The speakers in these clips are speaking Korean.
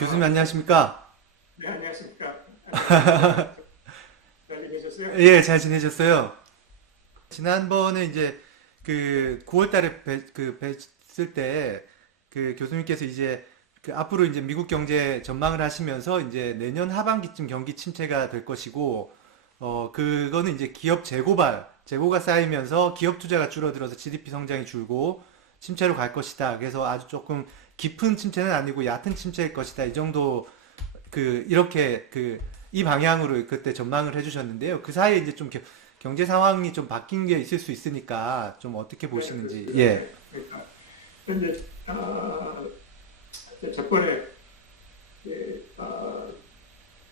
교수님 안녕하십니까? 네, 안녕하십니까. 잘 지내셨어요? 예, 잘 지내셨어요? 지난번에 이제 그 9월 달에 뵀을 때 그 교수님께서 이제 그 앞으로 이제 미국 경제 전망을 하시면서 이제 내년 하반기쯤 경기 침체가 될 것이고 그거는 이제 기업 재고가 쌓이면서 기업 투자가 줄어들어서 GDP 성장이 줄고 침체로 갈 것이다. 그래서 아주 조금 깊은 침체는 아니고 얕은 침체일 것이다. 이 정도 이렇게 이 방향으로 그때 전망을 해주셨는데요. 그 사이에 이제 좀 경제 상황이 좀 바뀐 게 있을 수 있으니까 좀 어떻게 네, 보시는지. 그렇습니다. 예. 네, 그러니까 현재 저번에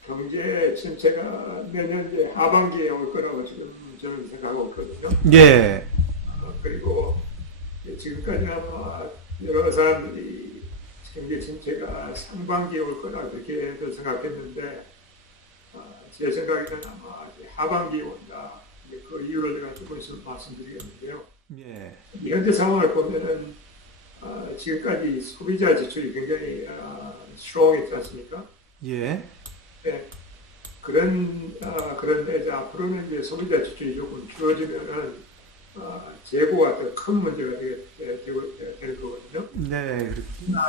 경제 침체가 내년 이제 하반기에 올 거라고 지금 저는 생각하고 있거든요. 예. 그리고 지금까지 아마 여러 사람들이 경제 침체가 상반기에 올 거라 그렇게 생각했는데 제 생각에는 아마 이제 하반기에 온다. 이제 그 이유를 제가 조금 있으면 말씀드리겠는데요. 예. 이 현재 상황을 보면은 지금까지 소비자 지출이 굉장히 스트롱했지 않습니까? 예. 네. 그런데 이제 앞으로는 이제 소비자 지출이 조금 줄어지면은 재고가 더 큰 문제가 될 거거든요. 네.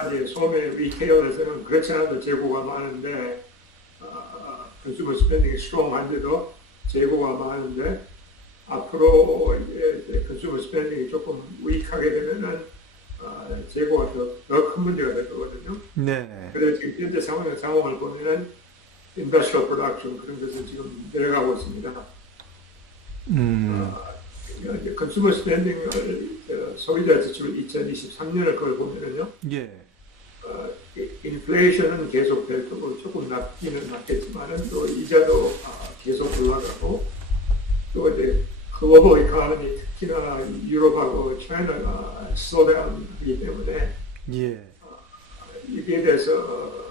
이제 소매 리테일에서는 그렇지 않아도 재고가 많은데 컨슈머 스pen딩이 스트롱한데도 재고가 많은데 앞으로 이제 컨슈머 스pen딩이 조금 위크하게 되면은 재고가 더 큰 문제가 될 거거든요. 네. 그래서 지금 현재 상황을 보면은 인더스트리얼 프로덕션 그런 것은 지금 내려가고 있습니다. 컨슈머 스pen딩을 소비자 지출 2023년을 그걸 보면은요. 예. 인플레이션은 계속 될 거고 조금 낮기는 낮겠지만은 또 이자도 계속 올라가고 또 이제 글로벌 이코노미 특히나 유럽하고 차이나가 슬로우다운이기 때문에 예. 이게 대해서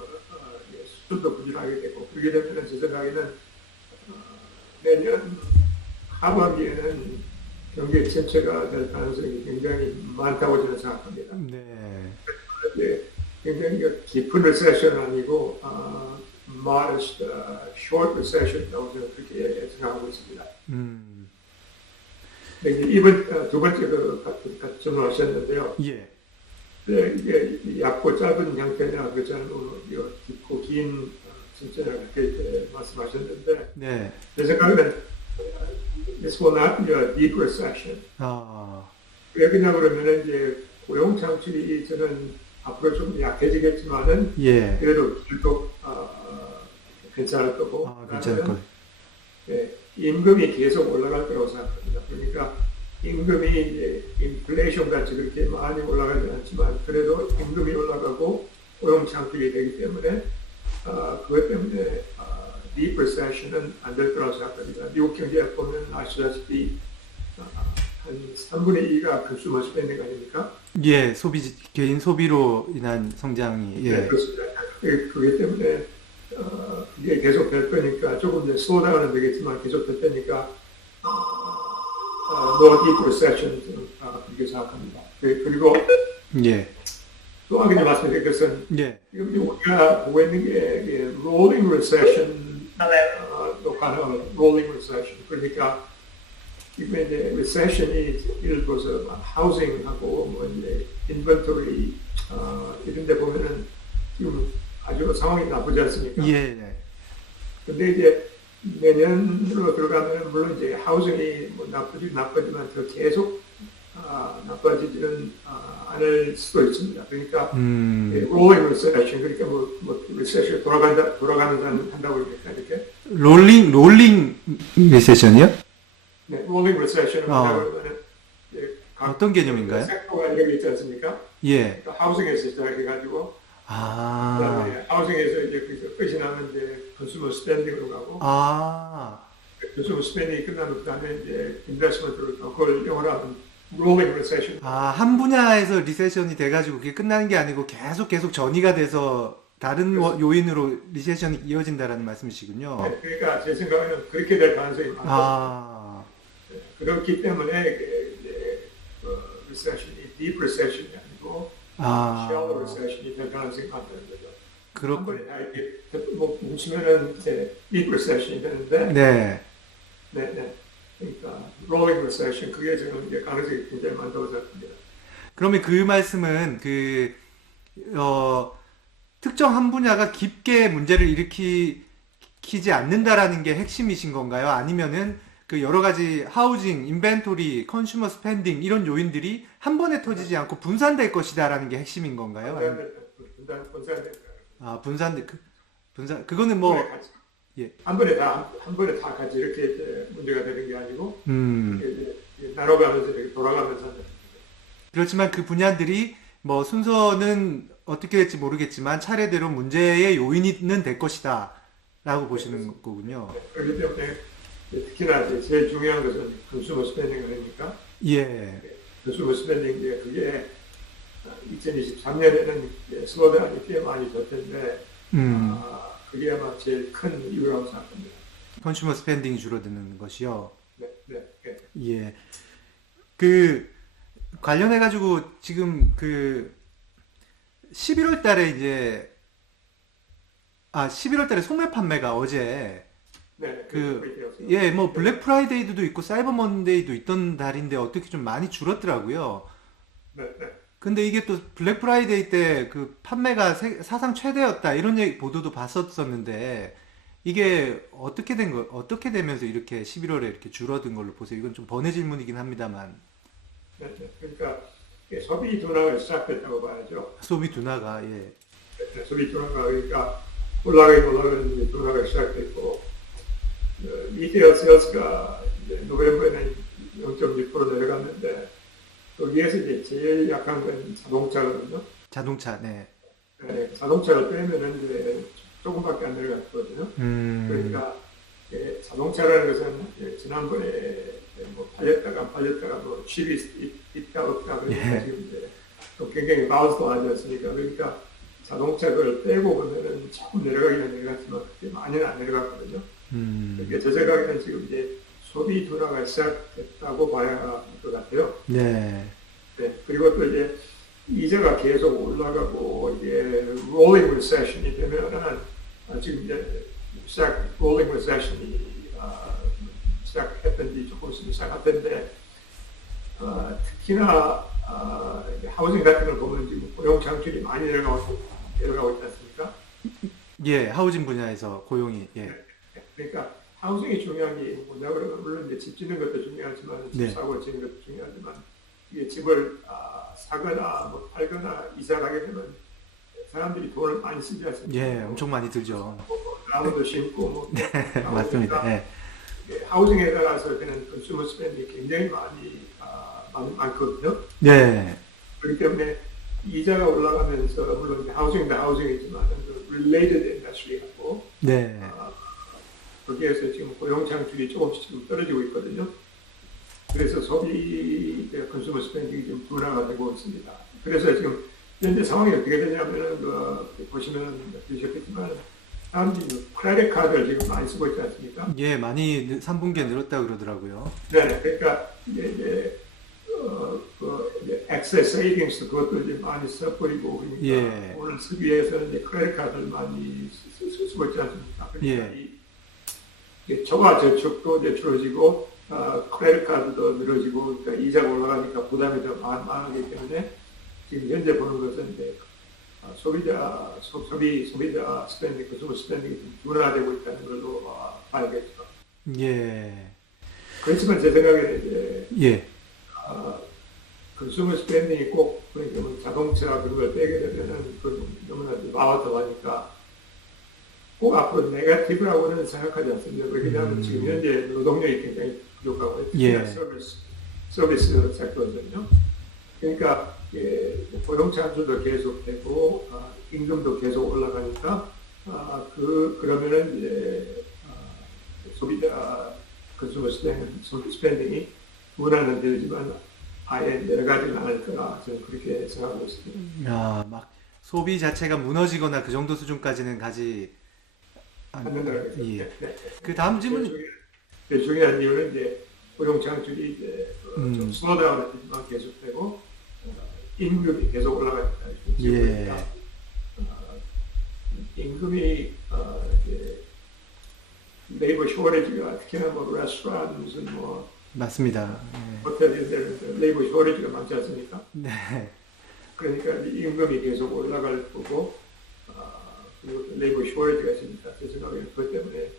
수준도 부진하게 되고 그렇게 되면 제 생각에는 내년 하반기에는 경기 침체가 될 가능성이 굉장히 많다고 저는 생각합니다. 네. 이제 굉장히 깊은 리세션은 아니고 modest, short recession이라고 저는 그렇게 생각하고 있습니다. 이번 두 번째 질문하셨는데요. 예. 이게 얇고 짧은 형태냐, 그 짧고 깊고 긴 침체냐 그렇게 말씀하셨는데, 네. 제 생각에는 this will not be a deep recession. 왜 그러냐 그러면 이제 고용 창출이 저는 앞으로 좀 약해지겠지만은 예. 그래도 계속 괜찮을 거고, 괜찮을 거. 예, 임금이 계속 올라갈 거라고 생각합니다. 그러니까 임금이 이제 인플레이션 같이 그렇게 많이 올라가지 않지만 그래도 임금이 올라가고 고용 창출이 되기 때문에 그것 때문에 deep recession은 안 될 거라고 생각합니다. 미국 경제 보면 아시다시피 한 3분의 2가 컨슈머 스pen딩 아닙니까? 예. 개인 소비로 인한 성장이. 예. 네, 그렇습니다. 그렇기 때문에 이게 계속 될 거니까 조금 이제 슬로우다운은 되겠지만 계속 될 거니까 no deep recession 그렇게 생각합니다. 그리고 예. 또 한 가지 말씀드릴 것은 예. 지금 우리가 보고 있는 게 rolling recession 또 가능합니다. rolling recession 그러니까 이게 이제 recession이 예를 들어서 하우싱하고 뭐 이제 인벤토리 이런 데 보면은 지금 아주 상황이 나쁘지 않습니까? 예. 근데 이제 내년으로 들어가면 물론 이제 하우싱이 뭐 나쁘지만 더 계속 나빠지지는 않을 수도 있습니다. 그러니까 rolling recession 그러니까 뭐 recession 한다고 이렇게 롤링 리세션이요? 네, rolling recession을 한다고 그러면 어떤 개념인가요? 섹터가 이렇게 있지 않습니까? 예. 그러니까 하우싱에서 시작해가지고 그다음에 하우싱에서 이제 끝이 나면 이제 컨슈머 스pen딩으로 가고 컨슈머 스pen딩이 끝나면 그다음에 이제 인베스트먼트로 가고 그걸 영어로 하면 rolling recession. 한 분야에서 리세션이 돼가지고 그게 끝나는 게 아니고 계속 전이가 돼서 다른 요인으로 리세션이 이어진다라는 말씀이시군요. 네, 그러니까 제 생각에는 그렇게 될 가능성이 많다. 그렇기 때문에 이제 recession이 deep recession이 아니고 shallow recession이 될 가능성이 많다는 거죠. 그렇, 한 번에 다 이렇게 뭐 뭉치면은 이제 deep recession이 되는데, 네. 네, 네. 그러니까 rolling recession 그게 지금 이제 가능성이 굉장히 많다고 생각합니다. 그러면 그 말씀은 특정 한 분야가 깊게 문제를 일으키지 않는다라는 게 핵심이신 건가요? 아니면은 그 여러 가지 하우징, 인벤토리, 컨슈머 스pen딩 이런 요인들이 한 번에 터지지 않고 분산될 것이다라는 게 핵심인 건가요? 분산된다. 아, 그거는 뭐, 예. 한 번에 다 같이 이렇게 이제 문제가 되는 게 아니고, 음, 이제 나눠가면서 이렇게 돌아가면서 하는. 그렇지만 그 분야들이 뭐 순서는 어떻게 될지 모르겠지만 차례대로 문제의 요인은 될 것이다. 라고 보시는 거군요. 그렇기 때문에 특히나 이제 제일 중요한 것은 컨슈머 스pen딩 아닙니까? 예. 컨슈머 스pen딩 그게 2023년에는 슬로우다운이 꽤 많이 될 텐데 그게 아마 제일 큰 이유라고 생각합니다. 컨슈머 스pen딩이 줄어드는 것이요. 네, 네, 네. 예. 그 관련해가지고 지금 그 11월 달에 이제 11월 달에 소매 판매가 어제 네, 예, 뭐 블랙 프라이데이도 있고 사이버 먼데이도 있던 달인데 어떻게 좀 많이 줄었더라고요. 네, 네. 근데 이게 또 블랙 프라이데이 때 그 판매가 사상 최대였다 이런 보도도 봤었었는데 이게 어떻게 되면서 이렇게 11월에 이렇게 줄어든 걸로 보세요? 이건 좀 번외 질문이긴 합니다만. 네, 네. 그러니까 소비 둔화가 시작됐다고 봐야죠. 소비 둔화가 예. 네, 소비 둔화가 그러니까 올라가는 둔화가 시작됐고 리테일 세일스가 이제 노벰버에는 0.6% 내려갔는데 거기에서 이제 제일 약한 건 자동차거든요. 자동차, 네. 네, 자동차를 빼면은 이제 조금밖에 안 내려갔거든요. 그러니까 자동차라는 것은 지난번에 뭐 팔렸다가 안 팔렸다가 뭐 칩이 있다 없다 그러니까 예. 지금 이제 또 굉장히 마우스도 하지 않습니까? 그러니까 자동차를 빼고 보면은 조금 내려가기는 내려갔지만 그렇게 많이는 안 내려갔거든요. 그러니까 제 생각에는 지금 이제 소비 둔화가 시작됐다고 봐야 할 것 같아요. 네. 네. 그리고 또 이제 이자가 계속 올라가고 이게 rolling recession이 되면은 지금 이제 rolling recession이 시작했던 지 조금 있으면 시작할 텐데 특히나 하우징 같은 걸 보면 지금 고용 창출이 많이 내려가고 있지 않습니까? 예, 하우징 분야에서 고용이 예. 그러니까 하우징이 중요한 게 뭐냐 그러면 물론 이제 집 짓는 것도 중요하지만 집 네. 사고 짓는 것도 중요하지만 이게 집을 사거나 뭐 팔거나 이사를 하게 되면 사람들이 돈을 많이 쓰지 않습니까? 예, 엄청 많이 들죠. 나무도 심고 뭐 네, 맞습니다. 예. 하우징에 따라서 되는 컨슈머 스펜딩이 굉장히 많거든요. 네. 그렇기 때문에 이자가 올라가면서 물론 하우징도 하우징이지만 그 related industry하고 네. 거기에서 지금 고용 창출이 조금씩 지금 떨어지고 있거든요. 그래서 소비 컨슈머 스펜딩이 좀 둔화가 되고 있습니다. 그래서 지금 현재 상황이 어떻게 되냐면은 보시면 보셨겠지만 사람들이 크레딧 카드를 지금 많이 쓰고 있지 않습니까? 예, 많이 3분기에 늘었다 그러더라고요. 네, 그러니까 이제 액세스 세이빙스 그것도 이제 많이 써버리고 그러니까 예. 오늘 쓰기 위해서는 이제 크레딧 카드를 많이 쓰고 있지 않습니까? 그러니까 예. 이 초과 저축도 이제 줄어지고 크레딧 카드도 늘어지고 그러니까 이자가 올라가니까 부담이 더 많아지기 때문에 지금 현재 보는 것은 이제 소비자 스pen딩, 컨슈머 스pen딩이 좀 둔화되고 있다는 걸로 봐야겠죠. 예. 그렇지만 제 생각에는 이제 예. 컨슈머 스pen딩이 꼭 그러니까 뭐 자동차 그런 걸 빼게 되면은 그 너무나 마와터하니까 꼭 앞으로 네거티브라고는 생각하지 않습니다. 왜냐하면 지금 현재 노동력이 굉장히 부족하고 예. 서비스 섹터거든요. 그러니까 고용 창출도 계속되고 임금도 계속 올라가니까 그러면은 이제 소비자 컨슈머 스pen딩이 둔화는 되지만 아예 내려가지는 않을 거라 저는 그렇게 생각하고 있습니다. 야, 막 소비 자체가 무너지거나 그 정도 수준까지는 가지 않는다는 거죠. 예. 네. 그 다음 질문 제일 중요한 이유는 이제 고용 창출이 이제 좀 슬로우다운 하지만 계속되고 임금이 계속 올라가니까 예. 임금이 이제 레이버 쇼리지가 특히나 뭐 레스토랑 무슨 뭐 맞습니다. 예. 호텔 이런 데는 레이버 쇼리지가 많지 않습니까? 네. 그러니까 임금이 계속 올라갈 거고 그리고 레이버 쇼리지가 있으니까 제 생각에는 그것 때문에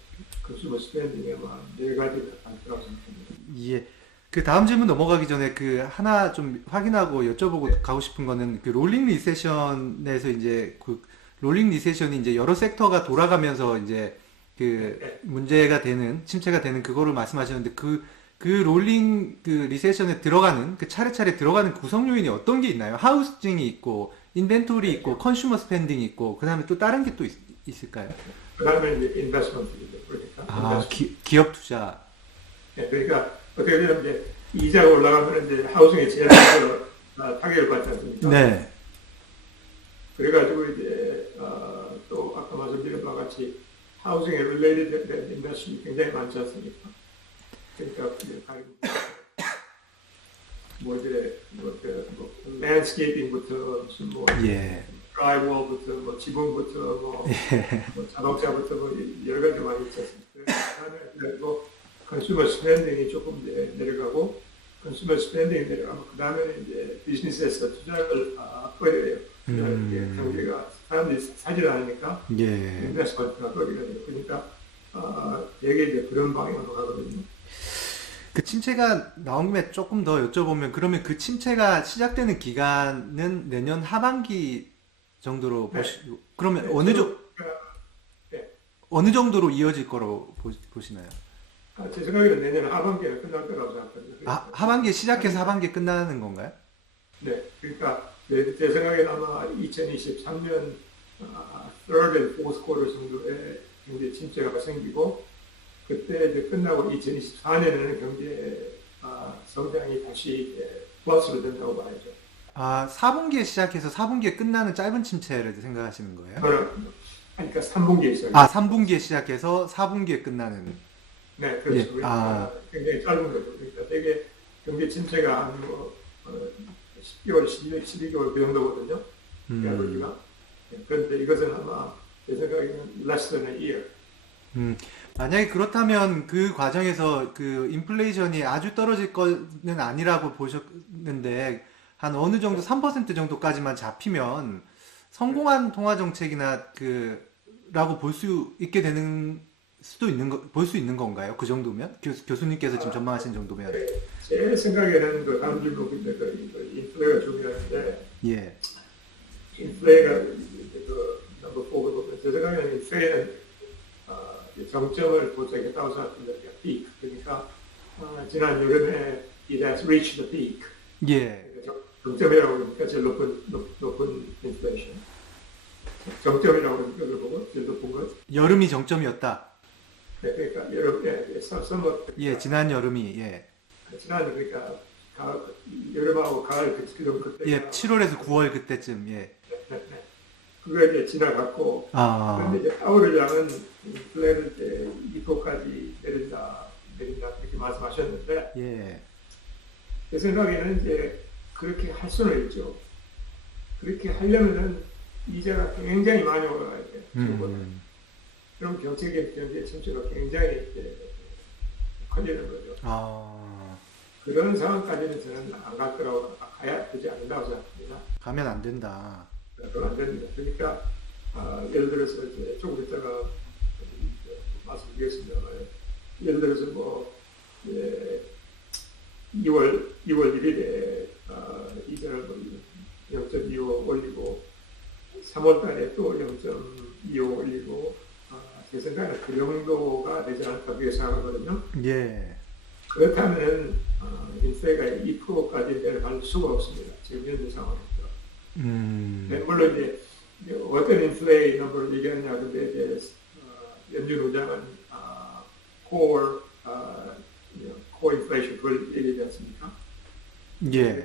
컨슈머 스pen딩에 아마 네 가지가 많다고 생각합니다. 예. 그 다음 질문 넘어가기 전에 그 하나 좀 확인하고 여쭤보고 가고 싶은 거는 그 롤링 리세션에서 이제 그 롤링 리세션이 이제 여러 섹터가 돌아가면서 이제 그 문제가 되는 침체가 되는 그거를 말씀하셨는데 그 롤링 그 리세션에 들어가는 그 차례차례 들어가는 구성 요인이 어떤 게 있나요? 하우징이 있고 인벤토리 있고 컨슈머 스펜딩이 있고 그다음에 또 다른 게 또 있을까요? 그다음에 이제 인베스트먼트죠. 그러니까 기업 투자. 네, 그러니까 어떻게 되면 이제 이자가 올라가면 이제 하우징에 제일 먼저 타격을 받지 않습니까? 네. 그래가지고 이제 또 아까 말씀드린 바와 같이 하우징에 related 인베스트먼트 굉장히 많지 않습니까? 그러니까 뭐 이제 뭐 랜드스케이핑부터 무슨 뭐 예. 드라이월부터 뭐 지붕부터 뭐 자동차부터 뭐 여러 가지 많이 있지 않습니까? 그리고 컨슈머 스pen딩이 조금 이제 내려가고 컨슈머 스pen딩이 내려가면 그 다음에 이제 비즈니스에서 투자를 꺼야 돼요. 경제가 사람들이 사질 않으니까 예. 인베스트먼트가 꺼리가 돼요. 그러니까 되게 이제 그런 방향으로 가거든요. 그 침체가 나온 김에 조금 더 여쭤보면 그러면 그 침체가 시작되는 기간은 내년 하반기 정도로 네. 보시고 그러면 네, 네. 어느 정도로 이어질 거로 보시나요? 제 생각에는 내년 하반기에 끝날 거라고 생각합니다. 하반기에 시작해서 하반기에 끝나는 건가요? 네, 그러니까 제 생각에는 아마 2023년 third and fourth quarter 정도에 경제 침체가 생기고 그때 이제 끝나고 2024년에는 경제 성장이 다시 이제 플러스로 된다고 봐야죠. 4분기에 시작해서 4분기에 끝나는 짧은 침체를 생각하시는 거예요? 그러니까 3분기에 있어요. 3분기에 시작해서 4분기에 끝나는. 네, 그렇죠. 예. 그러니까 굉장히 짧은 거죠. 그러니까 되게 경제 침체가 한 10개월, 12개월 그 정도거든요. 야구기가. 그런데 이것은 아마 제 생각에는 less than a year. 만약에 그렇다면 그 과정에서 그 인플레이션이 아주 떨어질 거는 아니라고 보셨는데 한 어느 정도 3% 정도까지만 잡히면 성공한 통화 정책이나 라고 볼 수 있게 되는 수도 볼 수 있는 건가요? 그 정도면? 교수님께서 지금 전망하신 정도면? 제 생각에는 그 다음 질문인데 인플레가 중요한데 예. 인플레가 그 넘버 4가 보면 제 생각에는 인플레는 정점을 도착했다고 생각합니다. peak. 그러니까 지난 여름에 it has reached the peak. 예. 정점이라고 그러니까 제일 높은 인플레이션. 정점이라고 그러니까 그걸 보고 제일 높은 것. 여름이 정점이었다. 네, 그러니까 여름에 서머. 예, 지난 여름이 예. 지난 그러니까 여름하고 가을 그때. 예, 7월에서 9월 그때쯤 예. 네. 그거 이제 지나갔고. 그런데 이제 파월을 향은 인플레를 이제 2%까지 내린다 이렇게 말씀하셨는데. 예. 제 생각에는 이제 그렇게 할 수는 있죠. 그렇게 하려면은 이자가 굉장히 많이 올라가야 돼요. 그럼 경제 침체가 굉장히 커지는 거죠. 그런 상황까지는 저는 안 갈 거라고 가야 되지 않는다고 생각합니다. 가면 안 된다. 그건 안 됩니다. 그러니까 예를 들어서 이제 조금 이따가 말씀드리겠습니다만 예를 들어서 뭐 2월 1일에 이자를 0.25 올리고 3월 달에 또 0.25 올리고 제 생각에는 그 정도가 되지 않을까 그렇게 생각하거든요. 예. 그렇다면 인플레가 2%까지 내려갈 수가 없습니다. 지금 현재 상황에서. 네, 물론 이제 어떤 인플레이 넘버를 얘기하느냐 근데 이제 연준 의장은 core 인플레이션 그걸 얘기하지 않습니까? 예.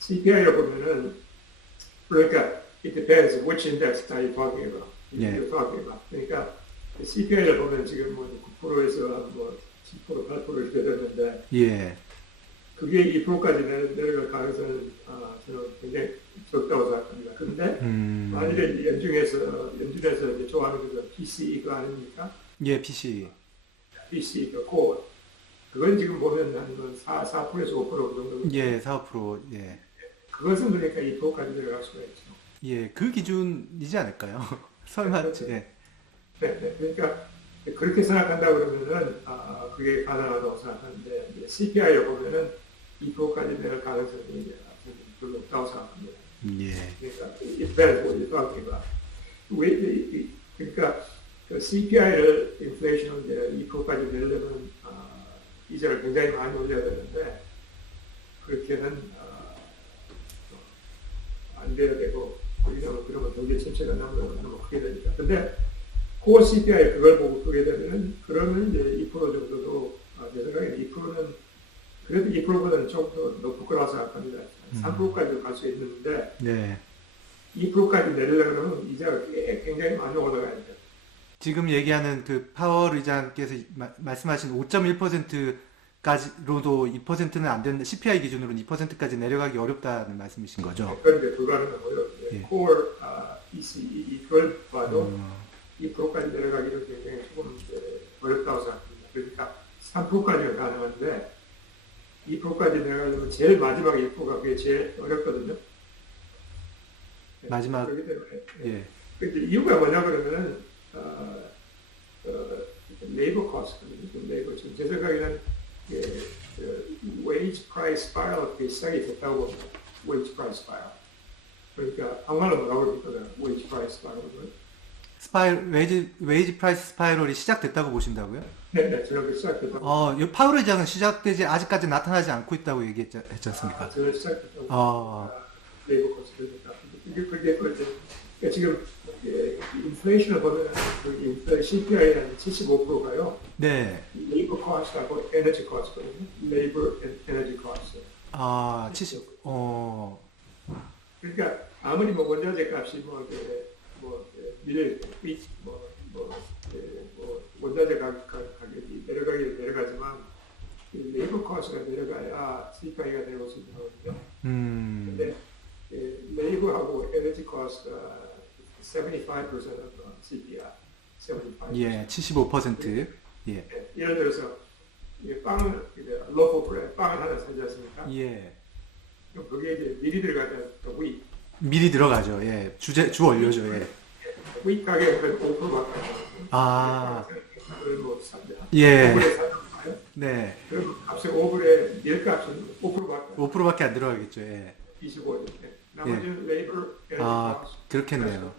CPI를 보면은 그러니까 it depends which index are you talking about. You're talking about. 그러니까 CPI를 보면 지금 뭐 9%에서 뭐 10%, 8% 이렇게 됐는데 예. 그게 2%까지 내려갈 가능성은 저는 굉장히 적다고 생각합니다. 그런데 만일에 연준에서 이제 좋아하는 그 PCE가 아닙니까? 예, PC. PCE 고 그건 지금 보면 한 4%에서 5% 정도. 예, 4%. 예. 그것은 그러니까 2%까지 내려갈 수가 있죠. 예, 그 기준이지 않을까요? 설마, 예. 네, 네. 그러니까 그렇게 생각한다 그러면은 그게 가능하다고 생각하는데 CPI를 보면은 2%까지 내릴 가능성이 별로 없다고 생각합니다. 예. 그러니까 it depends what you're talking about. 그러니까 그 CPI를 인플레이션을 이제 2%까지 내려면 이자를 굉장히 많이 올려야 되는데 그렇게는 안 돼야 되고 그러면 경제 침체가 너무 크게 되니까. 근데 코어 CPI 그걸 보고 그게 되면은 그러면 이제 2% 정도도 제 생각에는 2%는 그래도 2%보다는 조금 더 높을 거라고 생각합니다. 3%까지도 갈 수 있는데 네. 2%까지 내리려고 그러면 이자가 굉장히 많이 올라가야 돼요. 지금 얘기하는 그 파월 의장께서 말씀하신 5.1%까지로도 2%는 안 되는데 CPI 기준으로는 2%까지 내려가기 어렵다는 말씀이신 거죠? 그런데 불가능하고요. 예. 코어 ECE 이걸 봐도 2%까지 내려가기는 굉장히 조금 어렵다고 생각합니다. 그러니까 3%까지가 가능한데 2%까지 내려가려면 제일 마지막 1%가 그게 제일 어렵거든요. 마지막, 그렇기 때문에 예. 근데 이유가 뭐냐 그러면은 레이버 코스트거든요. 레이버 지금 제 생각에는 웨이지 프라이스 스파이럴 시작이 됐다고 봅니다. 웨이지 프라이스 스파이럴. 그러니까 한국말로 뭐라고 그러거든요. 웨이지 프라이스 스파이럴. 웨이지 프라이스 스파이럴이 시작됐다고 보신다고요? 네, 제가 그 시작됐다고. 이 파월 의장은 시작되지 아직까지 나타나지 않고 있다고 얘기했지 않습니까? 저는 시작됐다고. 레이버 코스트를 됐다. 그게 그러니까 지금 인플레이션을 보면 그 CPI라는 75%가요. 네. 레이버 코스트하고 에너지 코스트거든요. 레이버 에너지 코스트. 70, 그러니까 아무리 뭐 원자재 값이 원자재 가격이 내려가지만 레이버 코스트가 내려가야 CPI가 내려올 수 있는 거거든요. 근데 레이버하고 에너지 코스트가 75% of CPI, 75%. 예, 75%. 예. 예를 들어서 빵을 로프 브레드 빵을 하나 사지 않습니까? 예. 그럼 거기에 이제 미리 들어가잖아요. 위. 미리 들어가죠. 예. 주 원료죠. 예. 위 가격은 5% 바꿔요. 그걸 뭐 예. 5불에 사요. 네. 그럼 값에 5불에 밀값은 5% 바꿔요. 5%밖에 안 들어가겠죠. 예. 25. 나머지는 레이버 그렇겠네요.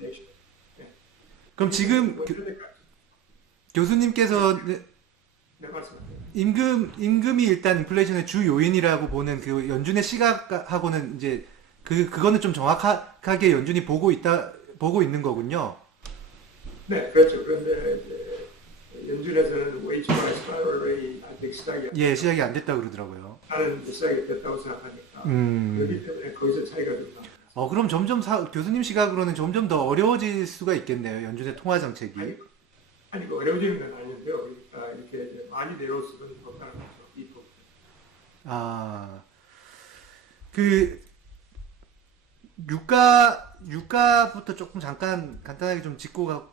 그럼 지금 교수님께서 임금이 일단 인플레이션의 주 요인이라고 보는 그 연준의 시각하고는 이제 그거는 좀 정확하게 연준이 보고 있는 거군요. 네, 그렇죠. 그런데 이제 연준에서는 웨이지 프라이스 스파이럴이 아직 시작이 안 됐다고 그러더라고요. 다른 시작이 됐다고 생각하니까 그렇기 때문에 거기서 차이가 좀 나. 그럼 점점 교수님 시각으로는 점점 더 어려워질 수가 있겠네요. 연준의 통화 정책이. 아니 어려워지는 건 아닌데요. 그러니까 이렇게 이제 많이 내려올 수는 없다는 거죠. 2%. 그 유가부터 조금 잠깐 간단하게 좀 짚고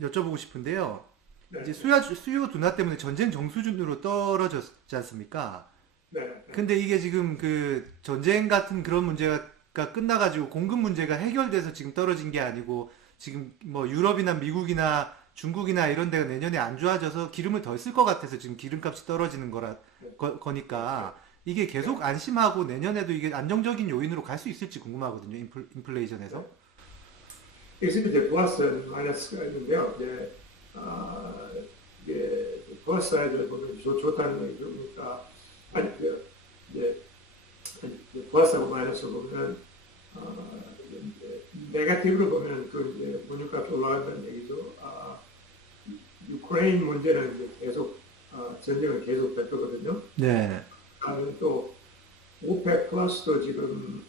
여쭤보고 싶은데요. 네. 이제 수요 둔화 때문에 전쟁 정수준으로 떨어졌지 않습니까? 네. 근데 이게 지금 그 전쟁 같은 그런 문제가 끝나가지고 공급 문제가 해결돼서 지금 떨어진 게 아니고 지금 뭐 유럽이나 미국이나 중국이나 이런 데가 내년에 안 좋아져서 기름을 덜 쓸 것 같아서 지금 기름값이 떨어지는 거니까 이게 계속 안심하고 내년에도 이게 안정적인 요인으로 갈 수 있을지 궁금하거든요. 인플레이션에서. 그래서 이제 플러스 마이너스가 있는데요. 이게 플러스 사이드를 보면 좋다는 얘기죠. 그러니까 플러스하고 마이너스 보면 네거티브로 보면 그 이제 원유값이 올라간다는 얘기죠. 유크레인 문제는 이제 계속 전쟁은 계속 될 거거든요. 네. 또 오펙 플러스도 지금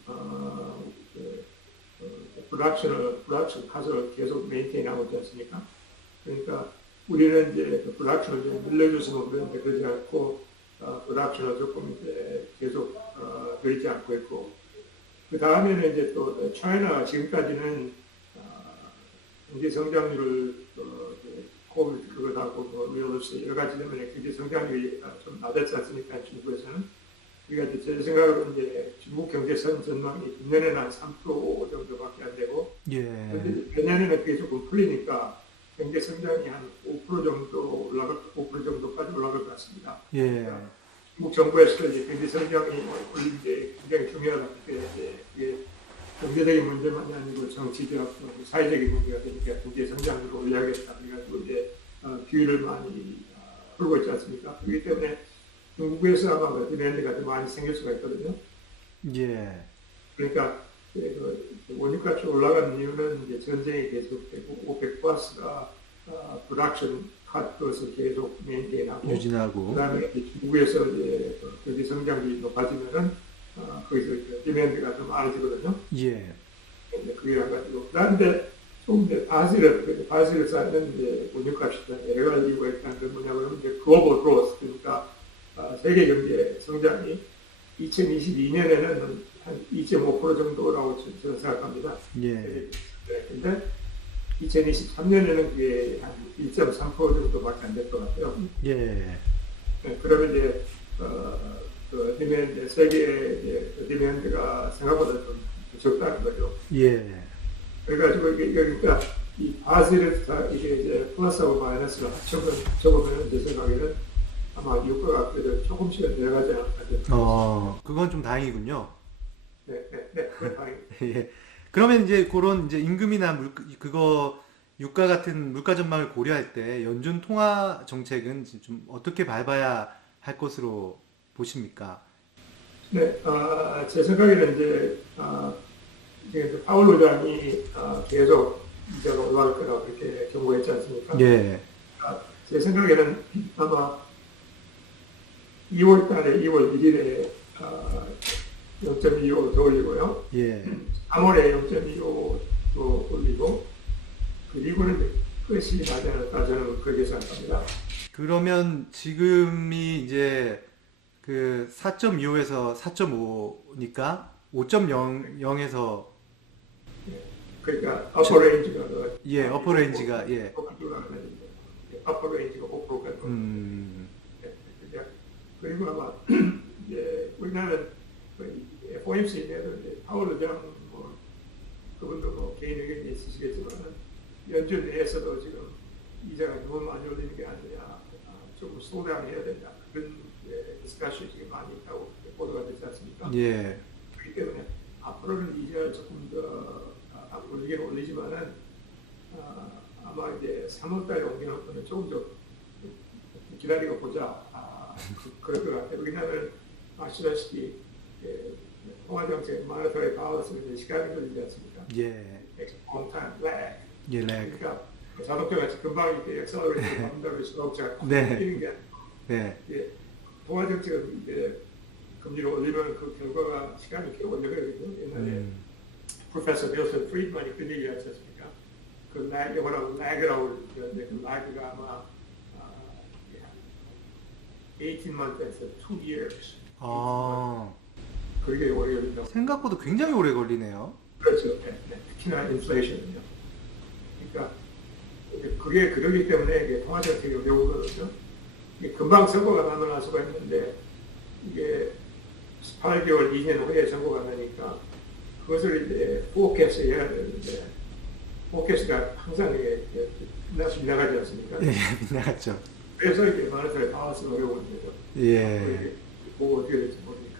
프로덕션 가설을 계속 메인테인하고 있지 않습니까? 그러니까 우리는 이제 프로덕션을 늘려줬으면 그러는데 그러지 않고 프로덕션을 조금 이제 계속 늘리지 않고 있고, 그 다음에는 이제 또 차이나 지금까지는 경제 성장률을 코비드 그거하고 뭐 여러 가지 때문에 경제 성장률이 좀 낮았지 않습니까? 중국에서는. 그러니까 제 생각으로 이제 중국 경제 전망이 금년에는 한 3% 정도밖에 안 되고, 예. 근데 내년에는 그게 조금 풀리니까 경제 성장이 한 5% 정도 5% 정도까지 올라갈 것 같습니다. 예. 중국 정부에서 이제 경제 성장이 올린 게 굉장히 중요하다. 이게 경제적인 문제만이 아니고 정치적, 사회적인 문제가 되니까 경제 성장률을 올려야겠다. 그래가지고 이제 기회를 많이 풀고 있지 않습니까? 그렇기 때문에 중국에서 아마 그 디맨드가 좀 많이 생길 수가 있거든요. 예. 그러니까 원유값이 올라가는 이유는 이제 전쟁이 계속되고 오펙 플러스가 프로덕션 컷것을 계속 메인테인하고 유진하고. 그다음에 중국에서 이제 경제 성장률이 높아지면은 거기서 디맨드가 좀 많아지거든요. 예. 그게 한 가지고 그다음에 좀 이제 바지를 쌓는 이제 원유값이 여러 가지 이유가 있다는 게 뭐냐면 이제 글로벌 그로스 그러니까 세계 경제 성장이 2022년에는 한 2.5% 정도라고 저는 생각합니다. 예. 근데 2023년에는 그게 한 1.3% 정도밖에 안 될 것 같아요. 예. 네, 그러면 이제 그 디맨드 세계의 이제 디맨드가 생각보다 좀 적다는 거죠. 예. 그래가지고 이게 그러니까 이 바지를 이게 이제 플러스하고 마이너스를 합쳐보면 제 생각에는 아마 유가가 그래도 조금씩은 내려가지 않을까. 그건 좀 다행이군요. 네, 그건 다행입니다. 예. 그러면 이제 그런 이제 임금이나 그거 유가 같은 물가 전망을 고려할 때 연준 통화 정책은 좀 어떻게 밟아야 할 것으로 보십니까? 네, 제 생각에는 이제 파월 의장이 계속 이자가 올라갈 거라고 그렇게 경고했지 않습니까? 예. 제 생각에는 아마 2월 달에 2월 1일에 0.25로 더 올리고요. 예. 3월에 0.25로 올리고 그리고는 끝이 나지 않을까 저는 그렇게 생각합니다. 그러면 지금이 이제 그 4.25에서 4.5니까 5.00에서 그러니까 어퍼 레인지가 예, 어퍼 레인지가 예. 어퍼 레인지가 5%까지. 그리고 아마 이제 우리나라는 FOMC 내도 파월 의장 뭐 그분도 뭐 개인 의견이 있으시겠지만은 연준 내에서도 지금 이자가 너무 많이 올리는 게 아니냐, 조금 소량해야 된다 그런 디스커션이 지금 많이 있다고 보도가 되지 않습니까? 예. 그렇기 때문에 앞으로는 이자를 조금 더 올리긴 올리지만은 아마 이제 3월달에 옮겨놓고는 조금 더 기다리고 보자. 그럴 것 같아요. 왜냐하면 아시다시피 통화정책 마니터리 파워스는 시간이 걸리지 않습니까? 예. on time lag. 예, 렉. 그러니까 자동차 같이 금방 이렇게 액셀러레이터 받는다고 자동차가 네. 뛰는 게 네. 예, 통화정책은 이제 금리를 올리면 그 결과가 시간이 꽤 오래 걸리거든요. 옛날에 프로페서 밀턴 프리드만이 그 얘기 하지 않습니까? 그 lag, 영어로 lag라고 그러는데 그 lag가 아마 18 months에서 2 years. 그게 오래 걸린다고. 생각보다 굉장히 오래 걸리네요. 그렇죠. 네. 특히나 인플레이션은요. 그러니까 그게 그러기 때문에 이게 통화정책이 어려우거든요. 이게 금방 선거가 나면 할 수가 있는데 이게 18개월, 2년 후에 선거가 나니까 그것을 이제 포캐스 해야 되는데 포캐스가 항상 이게 빗나가지 않습니까? 예, 빗나갔죠. 그래서 이게 마니터리 파워스가 어려운 거죠. 예. 뭐 어떻게 될지 모르니까.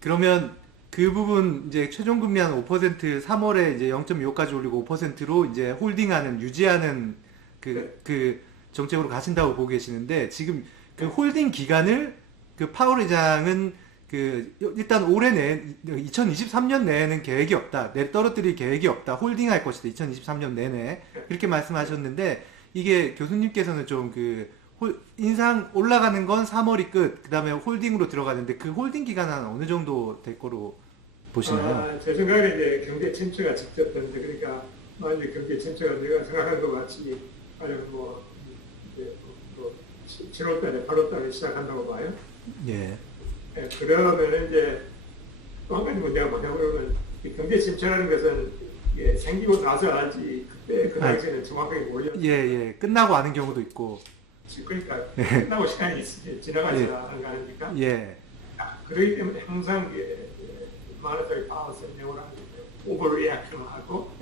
그러면 그 부분 이제 최종금리 한 5% 3월에 이제 0.25까지 올리고 5%로 이제 홀딩하는 유지하는 그 정책으로 가신다고 보고 계시는데 지금 그 홀딩 기간을 그 파월 의장은 그 일단 올해 내 2023년 내에는 계획이 없다. 떨어뜨릴 계획이 없다. 홀딩할 것이다. 2023년 내내 그렇게 말씀하셨는데 이게 교수님께서는 좀 그 인상 올라가는 건 3월이 끝. 그다음에 홀딩으로 들어가는데 그 홀딩 기간은 어느 정도 될 거로 보시나요? 제 생각에 이제 경제 침체가 직접 되는데 그러니까 만약 경제 침체가 내가 생각한 것 같이 가령 뭐 이제 7월 달에, 8월 달에 시작한다고 봐요. 예. 예, 그러면은 이제 또 한 가지 문제가 뭐냐면 그러면 이 경제 침체라는 것은 예, 생기고 나서 알지 그때 그 당시에는 정확하게 모르죠. 예, 예. 끝나고 아는 경우도 있고. 그러니까 끝나고 시간이 지나가지 예. 않은 거 아닙니까? 예. 그렇기 때문에 항상 마네터리 파워 설명을 하는 거예요. 오버 리액션을 하고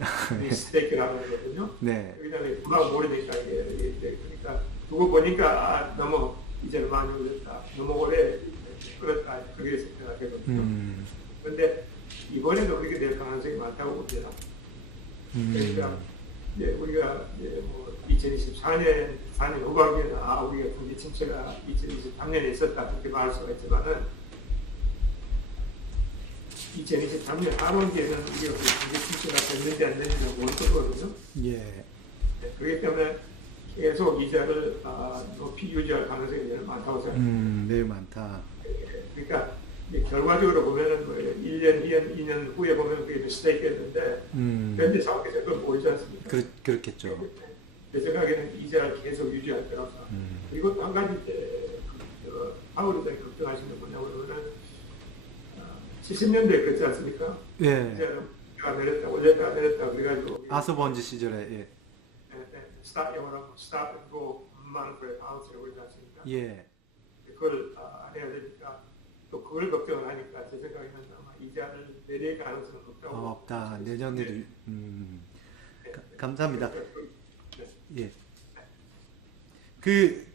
미스테이크를 하는 거거든요. 네. 여기다가 누가 모르니까 이게 그러니까 두고 보니까 아, 너무 이제는 많이 올렸다. 너무 오래 끌었다. 그렇게 생각하거든요. 그런데 이번에도 그렇게 될 가능성이 많다고 봅니다. 그러니까 이제 우리가 이제 뭐 2024년 4년 후반기에는 아 우리가 경제 침체가 2023년에 있었다 그렇게 말할 수가 있지만은 2023년 하반기에는 우리가 그 경제 침체가 됐는지 안 됐는지 모르겠거든요. 예. 네, 그렇기 때문에 계속 이자를 높이 유지할 가능성이 저는 많다고 생각합니다. 매우 많다. 그러니까 이제 결과적으로 보면은 뭐 1년, 2년 후에 보면 그게 미스테이크였는데 현재 상황에서 그건 보이지 않습니까? 그렇겠죠. 제 생각에는 이자를 계속 유지할 거라고 생각합니다. 그리고 또 한 가지 이제 파월이 좀 걱정하시는 게 뭐냐면은 70년대에 그랬지 않습니까? 예. 이자를 내렸다, 올렸다, 내렸다 그래가지고 아서번지 시절에 예. 스탑 영어라고 스탑 and go 많은 거에 바운스라고 그러지 않습니까? 예. 그걸 안 해야 되니까 또 그걸 걱정을 하니까 제 생각에는 아마 이자를 내릴 가능성은 없다고. 없다. 내년에도 네. 감사합니다. 네. 예. 그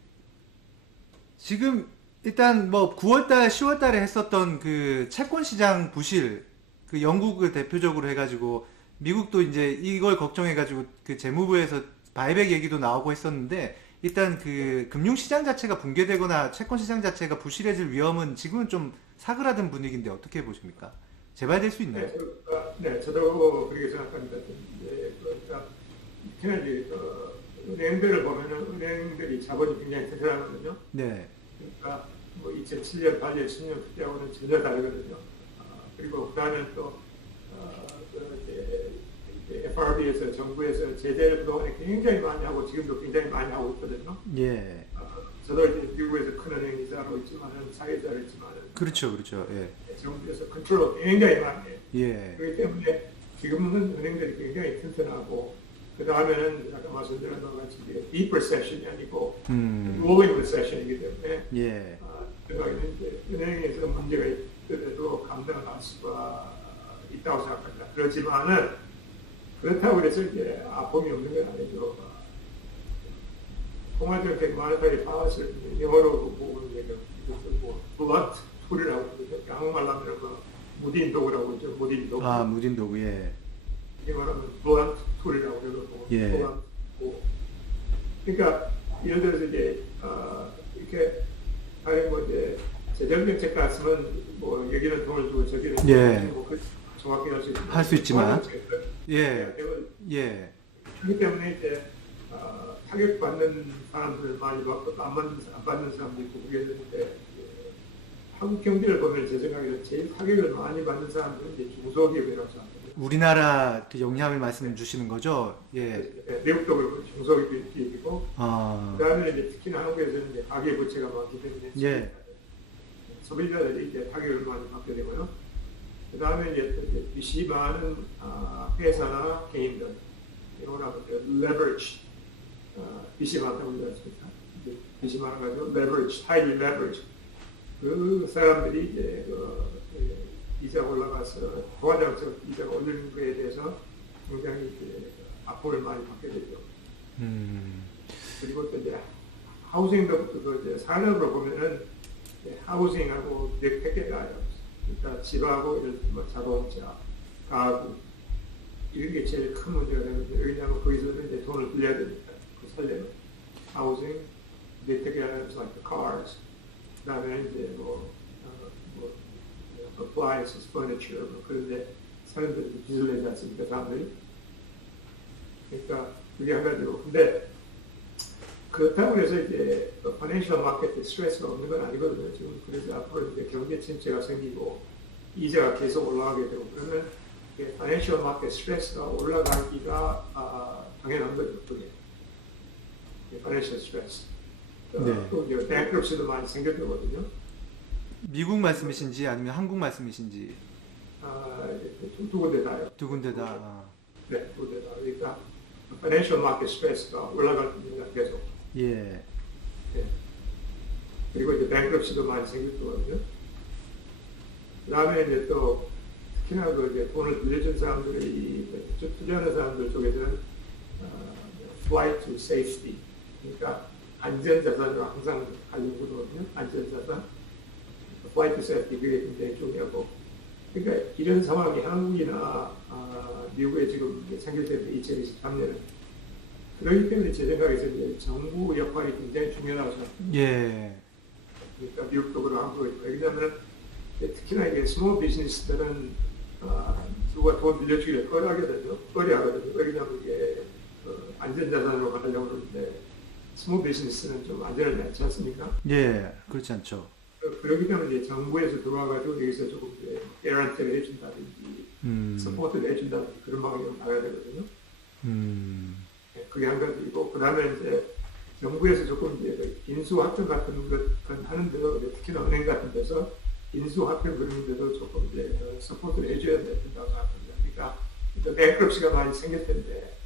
지금 일단 뭐 9월달, 10월달에 했었던 그 채권 시장 부실, 그 영국을 대표적으로 해가지고 미국도 이제 이걸 걱정해가지고 그 재무부에서 바이백 얘기도 나오고 했었는데 일단 그 금융시장 자체가 붕괴되거나 채권 시장 자체가 부실해질 위험은 지금은 좀 사그라든 분위기인데 어떻게 보십니까? 재발될 수 있나요? 네, 저도 그렇게 생각합니다. 그러니까 특히나 이제 은행들을 보면은 은행들이 자본이 굉장히 튼튼하거든요. 네. 그러니까 뭐 2007년, 8년, 10년 그때하고는 전혀 다르거든요. 그리고 그다음에 또 FRB에서 정부에서 제재를 그동안에 굉장히 많이 하고 지금도 굉장히 많이 하고 있거든요. 예. 저도 이제 미국에서 큰 은행이자로 있지만은 사회자로 있지만은 그렇죠, 그렇죠. 예. 정부에서 컨트롤 굉장히 많이 해요. 예. 그렇기 때문에 지금은 은행들이 굉장히 튼튼하고 그 다음에는 아까 말씀드린 것 같이 deep recession이 아니고 rolling recession이기 때문에 예. 생각에는 이제 은행에서 문제가 있더라도 감당할 수가 있다고 생각합니다. 그렇지만은 그렇다고 해서 이제 아픔이 없는 건 아니죠. 통화적 마네터리 파워를 영어로 보는 게 뭐 블런트 툴이라고 하거든요. 한국말로 하면 뭐 무딘 도구라고 하죠. 무딘 도구. 아, 무딘 도구. 예. 이거는 블런트 툴이라고 그러고 예. 블런트. 그러니까 예를 들어서 이제 이렇게 아니 뭐 이제 재정정책 같으면 뭐 여기는 돈을 주고 저기는 예. 뭐 정확히 할 수 있지만. 예. 예. 그렇기 때문에 이제 타격받는 사람들을 많이 받고 안 받는 사람도 있고 그게 있는데 한국 경제를 보면 제 생각에는 제일 타격을 많이 받는 사람들은 이제 중소기업이라고 생각합니다. 우리나라 그 영향을 말씀 주시는 거죠? 예. 미국도 그렇고 중소기업이고 그다음에 이제 특히나 한국에서는 이제 가계부채가 많기 때문에 예. 소비자들이 이제 타격을 많이 받게 되고요. 그 다음에 이제 빚이 많은 회사나 개인들, 이거라고 leverage, 빚이 많다고 그러셨습니다. 빚이 많아가지고 leverage, highly leverage. 그 사람들이 이제 이자 올라가서 도화장적 이자가 올리는 거에 대해서 굉장히 이제 아픔을 많이 받게 되죠. 그리고 또 이제 하우싱도 그 이제 산업으로 보면은 하우싱하고 몇 개가 그러니까 집하고 예를 들면 자동차, 가구 이런 게 제일 큰 문제가 되거든요. 왜냐하면 거기서 이제 돈을 빌려야 되니까 그 살려면 하우싱, materials like the cars, 그다음에 이제 뭐 appliances, furniture 뭐 그런데 사람들이 빚을 내지 않습니까, 사람들이? 그러니까 그게 한 가지고 근데 그렇다고 해서 이제 파이낸셜 마켓에 스트레스가 없는 건 아니거든요. 지금 그래서 앞으로 이제 경제 침체가 생기고 이자가 계속 올라가게 되고 그러면 파이낸셜 마켓 스트레스가 올라가기가 당연한 거죠. 그게 파이낸셜 스트레스. 네. 또 이제 뱅크럽시도 많이 생겼거든요. 미국 말씀이신지 아니면 한국 말씀이신지 두 군데 다요. 두 군데 다. 아, 네, 두 군데 다. 그러니까 파이낸셜 마켓 스트레스가 올라갈 겁니다. 계속. 예. 예. 그리고 이제 뱅크럽시도 많이 생겼거든요. 그다음에 이제 또 특히나 그 이제 돈을 빌려준 사람들이 투자하는 사람들 쪽에서는 flight to safety, 그러니까 안전자산으로 항상 하려고 그러거든요. 안전자산, flight to safety 그게 굉장히 중요하고, 그러니까 이런 상황이 한국이나 미국에 지금 생길 때는 2023년은 그렇기 때문에 제 생각에서 이제 정부 역할이 굉장히 중요하다고 생각합니다. 예. 그러니까 미국도 그렇고 한국도 그렇고. 왜냐하면 특히나 이게 스몰 비즈니스들은 누가 돈 빌려주기를 꺼려하거든요. 왜냐하면 이게 안전자산으로 가려고 그러는데 스몰 비즈니스는 좀 안전하지 않지 않습니까? 예. 그렇지 않죠. 그렇기 때문에 이제 정부에서 들어와가지고 여기서 조금 이제 개런티를 해준다든지 서포트를 해준다든지 그런 방향으로 나가야 되거든요. 네, 그게 한 가지고, 그 다음에 이제 정부에서 조금 이제 그 인수합병 같은 것 하는 데도, 특히나 은행 같은 데서 인수합병 그런 데도 조금 이제 서포트를 해줘야 된다고 생각합니다. 그러니까 뱅크럽시가 많이 생길 텐데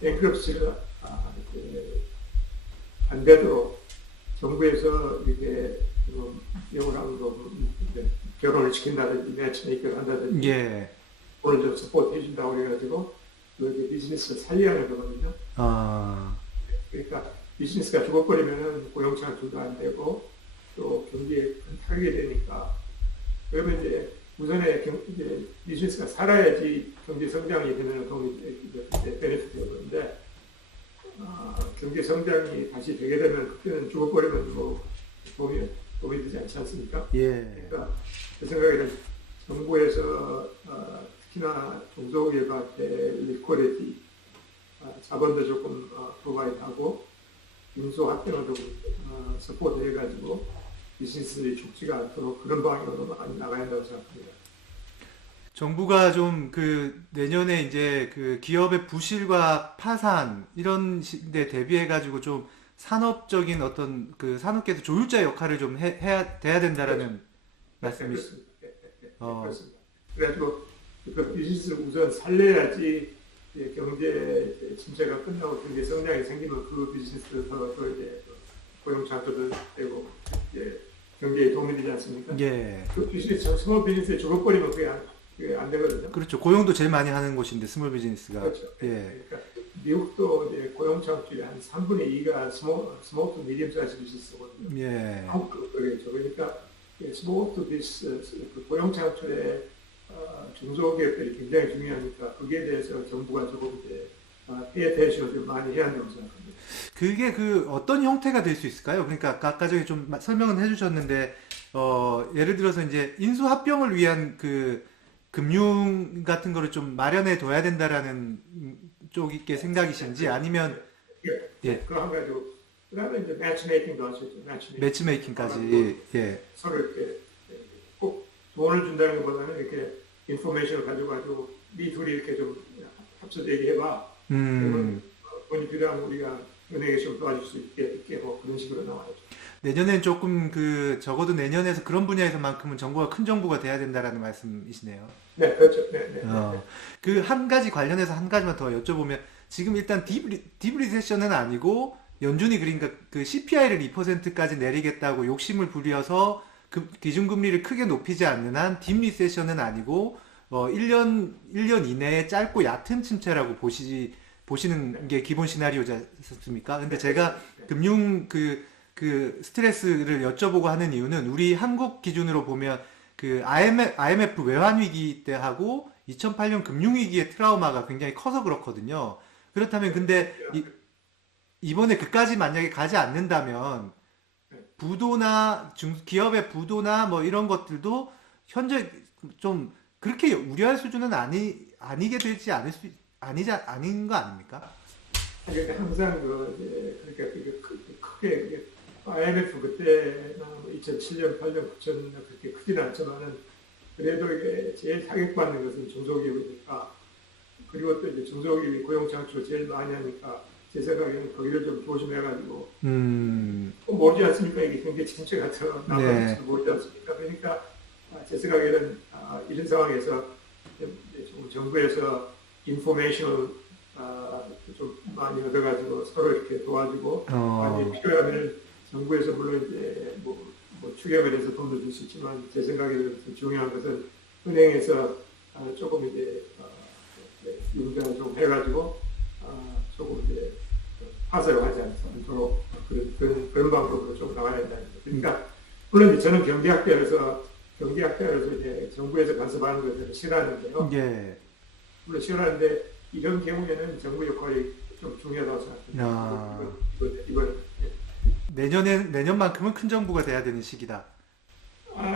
뱅크럽시가 안 되도록 정부에서 이렇게 영어로 결혼을 시킨다든지 매치메이커를 한다든지 예. 돈을 좀 서포트 해준다고 그래가지고 그 비즈니스를 살려야 하는 거거든요. 아, 그러니까 비즈니스가 죽어버리면 고용창출도 안 되고 또 경기에 큰 타격이 되니까, 그러면 이제 우선에 이제 비즈니스가 살아야지 경제 성장이 되면 도움이 베네핏이 되는데, 경제 성장이 다시 되게 되면 그때는 죽어버리면 뭐 도움이 되지 않지 않습니까? 예. 그러니까 제 생각에는 정부에서 특히나 중소기업한테 리코리티 자본도 조금 프로바이드하고 인수합병을 좀 서포트 해가지고 비즈니스들이 죽지가 않도록 그런 방향으로 많이 나가야 한다고 생각합니다. 정부가 좀 그 내년에 이제 그 기업의 부실과 파산 이런 데 대비해 가지고 좀 산업적인 어떤 그 산업계에서 조율자 역할을 좀 돼야 된다라는 말씀이시. 그렇습니다. 그렇습니다. 그래가지고 그 비즈니스를 우선 살려야지 경제 침체가 끝나고 경제 성장이 생기면 그 비즈니스에서 또 이제 고용 창출도 되고 이제 경제에 도움이 되지 않습니까? 예. 그 비즈니스, 스몰 비즈니스에 죽어버리면 그게 안 되거든요. 그렇죠. 고용도 제일 많이 하는 곳인데 스몰 비즈니스가. 그렇죠. 예. 그러니까 미국도 이제 고용 창출이 한 3분의 2가 스몰 투 미디엄 사이즈 비즈니스거든요. 예. 한국도 그렇죠. 그러니까 스몰 투 비즈니스 고용 창출에 중소기업들이 굉장히 중요하니까 거기에 대해서 정부가 조금 이제 pay attention을 좀 많이 해야 한다고 생각합니다. 그게 그 어떤 형태가 될 수 있을까요? 그러니까 아까 전에 좀 설명은 해주셨는데 예를 들어서 이제 인수합병을 위한 그 금융 같은 거를 좀 마련해 둬야 된다라는 쪽의 생각이신지 아니면 예. 그거 한 가지고, 그다음에 이제 매치메이킹도 할 수 있죠. 매치메이킹까지 예. 서로 이렇게 꼭 돈을 준다는 것보다는 이렇게 인포메이션을 가지고 네 둘이 이렇게 좀 합쳐서 얘기해봐. 그러면 돈이 필요하면 우리가 은행에 좀 도와줄 수 있게 뭐 그런 식으로 나와야죠. 내년엔 조금 그 적어도 내년에서 그런 분야에서만큼은 정부가 큰 정부가 돼야 된다라는 말씀이시네요. 네, 그렇죠. 네, 네. 그 한 가지 관련해서 한 가지만 더 여쭤보면 지금 일단 딥리세션은 아니고 연준이 그러니까 그 CPI를 2%까지 내리겠다고 욕심을 부려서 그 기준금리를 크게 높이지 않는 한 딥리세션은 아니고 1년 이내에 짧고 얕은 침체라고 보시는 게 기본 시나리오지 않습니까? 근데 제가 금융 그 스트레스를 여쭤보고 하는 이유는 우리 한국 기준으로 보면 그 IMF 외환 위기 때 하고 2008년 금융 위기의 트라우마가 굉장히 커서 그렇거든요. 그렇다면 근데 이번에 그까지 만약에 가지 않는다면 부도나 기업의 부도나 뭐 이런 것들도 현재 좀 그렇게 우려할 수준은 아니게 되지 아닌 거 아닙니까? 그러니까 항상 그러니까 크게 IMF 그때나 2007년, 8년, 9년 그렇게 크지는 않지만은 그래도 이게 제일 타격받는 것은 중소기업이니까, 그리고 또 이제 중소기업이 고용 창출을 제일 많이 하니까 제 생각에는 거기를 좀 조심해가지고 음, 모르지 않습니까? 이게 경제 침체가 더 네, 나빠질지 모르지 않습니까? 그러니까 제 생각에는 이런 상황에서 좀 정부에서 인포메이션을 좀 많이 얻어가지고 서로 이렇게 도와주고 많이 어, 필요하면 정부에서 물론 이제 뭐 추경을 해서 돈도 줄 수 있지만 제 생각에는 더 중요한 것은 은행에서 조금 이제 융자를 좀 해가지고 조금 이제 하사용하지 않도록 그런 방법으로 좀 나가야 된다는 거죠. 그러니까 물론 이제 저는 경제학자로서 이제 정부에서 간섭하는 것을 싫어하는데요. 예, 물론 싫어하는데 이런 경우에는 정부 역할이 좀 중요하다고 생각합니다. 아, 이번 내년만큼은 큰 정부가 돼야 되는 시기다.